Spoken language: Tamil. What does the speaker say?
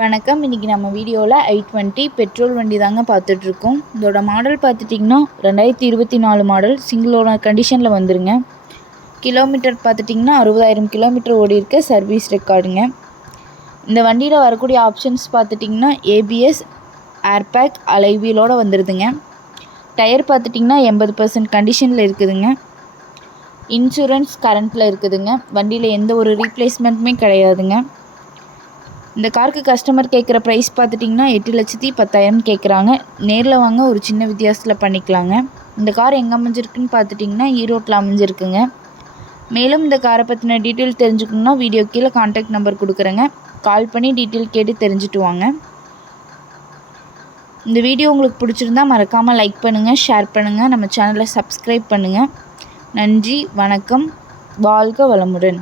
வணக்கம். இன்றைக்கி நம்ம வீடியோவில் i20 பெட்ரோல் வண்டி தாங்க பார்த்துட்ருக்கோம். இதோட மாடல் பார்த்துட்டிங்கன்னா 2024 மாடல் சிங்கிள் ஓனர் கண்டிஷனில் வந்துருங்க. கிலோமீட்டர் பார்த்துட்டிங்கன்னா 60,000 கிலோமீட்டர் ஓடி இருக்க சர்வீஸ் ரெக்கார்டுங்க. இந்த வண்டியில் வரக்கூடிய ஆப்ஷன்ஸ் பார்த்துட்டிங்கன்னா ஏபிஎஸ், ஏர்பேக், அலைவீலோடு வந்துடுதுங்க. டயர் பார்த்துட்டிங்கன்னா 80% கண்டிஷனில் இருக்குதுங்க. இன்சூரன்ஸ் கரண்ட்டில் இருக்குதுங்க. வண்டியில் எந்த ஒரு ரீப்ளேஸ்மெண்ட்டுமே கிடையாதுங்க. இந்த காருக்கு கஸ்டமர் கேட்குற ப்ரைஸ் பார்த்துட்டிங்கன்னா 8,10,000 கேட்குறாங்க. நேரில் வாங்க ஒரு சின்ன வித்தியாசத்தில் பண்ணிக்கலாங்க. இந்த கார் எங்கே அமைஞ்சிருக்குன்னு பார்த்துட்டிங்கன்னா ஈரோட்டில் அமைஞ்சிருக்குங்க. மேலும் இந்த காரை பற்றின டீட்டெயில் தெரிஞ்சுக்கணுன்னா வீடியோ கீழே கான்டாக்ட் நம்பர் கொடுக்குறேங்க. கால் பண்ணி டீட்டெயில் கேட்டு தெரிஞ்சுட்டு வாங்க. இந்த வீடியோ உங்களுக்கு பிடிச்சிருந்தா மறக்காமல் லைக் பண்ணுங்கள், ஷேர் பண்ணுங்கள், நம்ம சேனலை சப்ஸ்கிரைப் பண்ணுங்கள். நன்றி, வணக்கம், வாழ்க வளமுடன்.